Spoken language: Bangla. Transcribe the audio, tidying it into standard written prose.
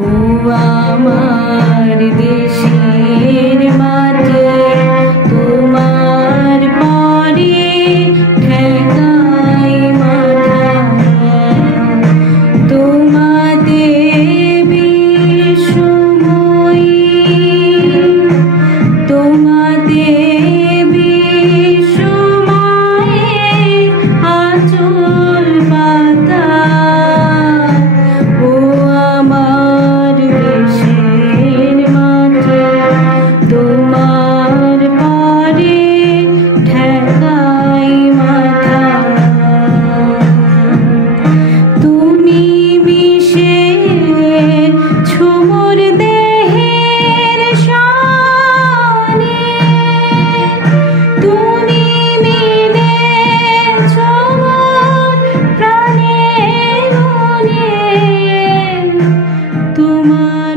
ও আমার দেশের মাটি তোমার পরে ঠেকাই মাথা তোমাদের বিশ্বময়ী তোমাদের বিশ্বময়ের আঁচল পাতা ও আমার দেশের মাটি তোমার পরে ঠেকাই মাথা তুমি মিশে ছোমর দেহের শানে তুমি মিলে ছোমর প্রাণে মনে তোমার